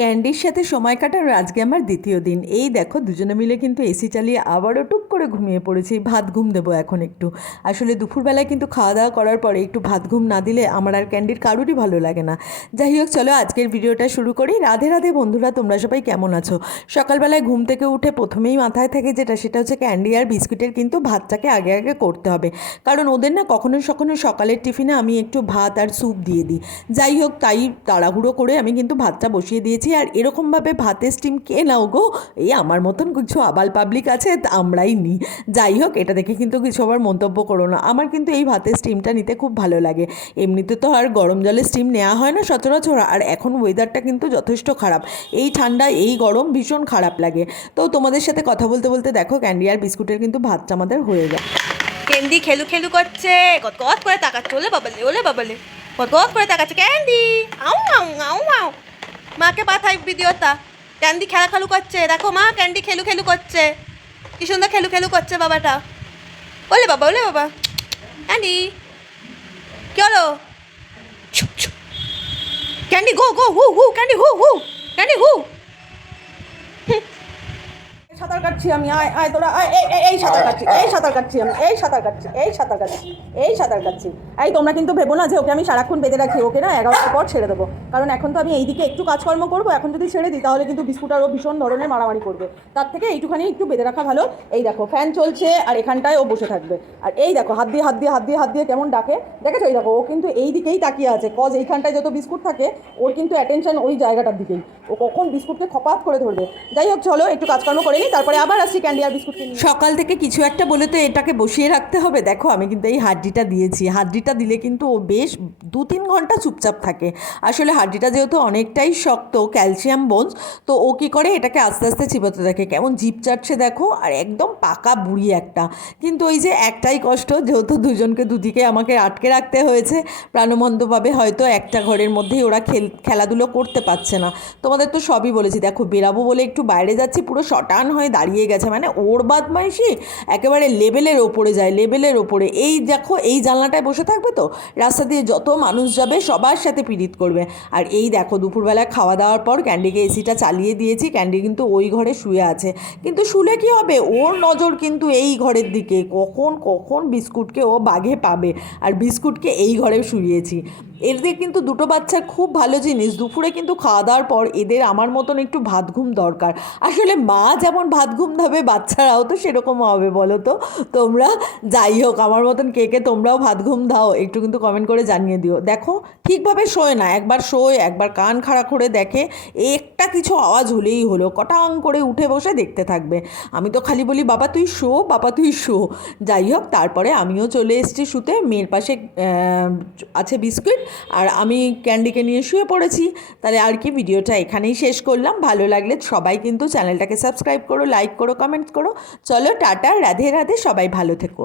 ক্যান্ডির সাথে সময় কাটানোর আজকে আমার দ্বিতীয় দিন। এই দেখো, দুজনে মিলে কিন্তু এসি চালিয়ে আবারও টুক করে ঘুমিয়ে পড়েছি। ভাত ঘুম দেবো এখন একটু। আসলে দুপুরবেলায় কিন্তু খাওয়া দাওয়া করার পরে একটু ভাত ঘুম না দিলে আমার আর ক্যান্ডির কারোরই ভালো লাগে না। যাই হোক, চলো আজকের ভিডিওটা শুরু করি। রাধে রাধে বন্ধুরা, তোমরা সবাই কেমন আছো? সকালবেলায় ঘুম থেকে উঠে প্রথমেই মাথায় থাকে যেটা, সেটা হচ্ছে ক্যান্ডি আর বিস্কুটের কিন্তু ভাতটাকে আগে আগে করতে হবে। কারণ ওদের না কখনো কখনো সকালের টিফিনে আমি একটু ভাত আর স্যুপ দিয়ে দিই। যাই হোক, তাই তাড়াহুড়ো করে আমি কিন্তু ভাতটা বসিয়ে দিয়েছি। আর এরকমভাবে ভাতের স্টিম কে নাও গো। এই আমার মতন কিছু আবাল পাবলিক আছে আমরাই নিই। যাই হোক, এটা দেখে কিন্তু কিছু আবার মন্তব্য করো না। আমার কিন্তু এই ভাতের স্টিমটা নিতে খুব ভালো লাগে। এমনিতে তো আর গরম জলে স্টিম নেওয়া হয় না সচরাচর, আর এখন ওয়েদারটা কিন্তু যথেষ্ট খারাপ। এই ঠান্ডা, এই গরম ভীষণ খারাপ লাগে। তো তোমাদের সাথে কথা বলতে বলতে দেখো ক্যান্ডি আর বিস্কুটের কিন্তু ভাতটা আমাদের হয়ে যায় ক্যান্ডি খেলু খেলু করছে। কত কত করে তাকাচ্ছে, ওলে বাবালে ওলে বাবালে। কত কত করে তাকাচ্ছে ক্যান্ডি আউ আউ আউ আউ। মাকে পাঠাই ভিডিওটা। ক্যান্ডি খেলা খেলু করছে। দেখো মা, ক্যান্ডি খেলু খেলু করছে। কি সুন্দর খেলু খেলু করছে বাবাটা। ওলে বাবা ওলে বাবা। ক্যান্ডি। কি হলো? ক্যান্ডি, গো গো, হু হু, ক্যান্ডি, হু হু। ক্যান্ডি, হু। কাটছি আমি, আয় আয় তোরা, আয়, এই সাঁতার কাটছি, এই সাঁতার কাটছি আমি, এই সাঁতার কাটছি, এই সাঁতার কাটছি, এই সাঁতার কাটছি। এই, তোমরা কিন্তু ভেবো না যে ওকে আমি সারাক্ষণ বেঁধে রাখি, ওকে না এগারোটার পর ছেড়ে দেবো। কারণ এখন তো আমি এইদিকে একটু কাজকর্ম করব, এখন যদি ছেড়ে দিই তাহলে কিন্তু বিস্কুট আরও ভীষণ ধরনের মারামারি করবে। তার থেকে এইটুখানি একটু বেঁধে রাখা ভালো। এই দেখো, ফ্যান চলছে আর এখানটায় ও বসে থাকবে। আর এই দেখো, হাত দিয়ে হাত দিয়ে হাত দিয়ে হাত দিয়ে কেমন ডাকে। দেখেছ? এই দেখো, ও কিন্তু এই দিকেই তাকিয়ে আছে। কজ এইখানটায় যত বিস্কুট থাকে, ওর কিন্তু অ্যাটেনশন ওই জায়গাটার দিকেই। ও কখন বিস্কুটকে খপাত করে ধরবে। যাই হোক, চলো, একটু কাজকর্ম করে নিই, তারপরে আবার আসছি ক্যান্ডি আর বিস্কুটকে নিয়ে সকাল থেকে কিছু একটা বলে তো এটাকে বসিয়ে রাখতে হবে। দেখো, আমি কিন্তু এই হাড্ডিটা দিয়েছি। হাড্ডিটা দিলে কিন্তু ও বেশ দু তিন ঘণ্টা চুপচাপ থাকে। আসলে হাড্ডিটা যেহেতু অনেকটাই শক্ত, ক্যালসিয়াম বোনস, তো ও কী করে এটাকে আস্তে আস্তে চিবোতে থাকে কেমন জিপ চাটছে দেখো, আর একদম পাকা বুড়ি একটা। কিন্তু ওই যে একটাই কষ্ট, যেহেতু দুজনকে দুদিকে আমাকে আটকে রাখতে হয়েছে, প্রাণবন্তভাবে হয়তো একটা ঘরের মধ্যেই ওরা খেল, খেলাধুলো করতে পারছে না। তোমাদের তো সবই বলেছি। দেখো, বেরাবো বলে একটু বাইরে যাচ্ছি, পুরো শটান হয়ে দাঁড়িয়ে গেছে। মানে ওর বদমাইশি একেবারে লেভেলের ওপরে যায় লেভেলের ওপরে। এই দেখো, এই জানলাটায় বসে থাকবে তো? রাস্তা দিয়ে যত মানুষ যাবে, সবার সাথে পীড়িত করবে। আর এই দেখো, দুপুরবেলা খাওয়া দাওয়ার পর ক্যান্ডিকে এসিটা চালিয়ে দিয়েছি। ক্যান্ডি কিন্তু ওই ঘরে শুয়ে আছে। কিন্তু শুলে কি হবে? ওর নজর কিন্তু এই ঘরের দিকে। কখন কখন বিস্কুটকে ও বাঘে পাবে? আর বিস্কুটকে এই ঘরে শুয়েছি এদের কিন্তু দুটো বাচ্চার খুব ভালো জিনিস। দুপুরে কিন্তু খাওয়া দাওয়ার পর এদের আমার মতন একটু ভাত ঘুম দরকার। আসলে মা যেমন ভাত ঘুম দেবে বাচ্চারাও তো সেরকম হবে, বলো তো? তোমরা যাই হোক, আমার মতন কে কে তোমরাও ভাত ঘুম দাও, একটু কিন্তু কমেন্ট করে জানিয়ে দিও। দেখো, ঠিকভাবে শোয় না, একবার শোয়, একবার কান খাড়া করে দেখে, একটা কিছু আওয়াজ হলেই হলো, কটাং করে উঠে বসে দেখতে থাকবে। আমি তো খালি বলি, বাবা, তুই শো, বাবা, তুই শো। যাই হোক, তারপরে আমিও চলে এসেছি শুতে, মেয়ের পাশে আছে বিস্কুট, আর আমি ক্যান্ডিকে নিয়ে শুয়ে পড়েছি। তাহলে আর কি, ভিডিওটা এখানেই শেষ করলাম। ভালো লাগলে সবাই কিন্তু চ্যানেলটাকে সাবস্ক্রাইব করো লাইক করো কমেন্ট করো। চলো টাটা রাধে রাধে সবাই ভালো থেকো।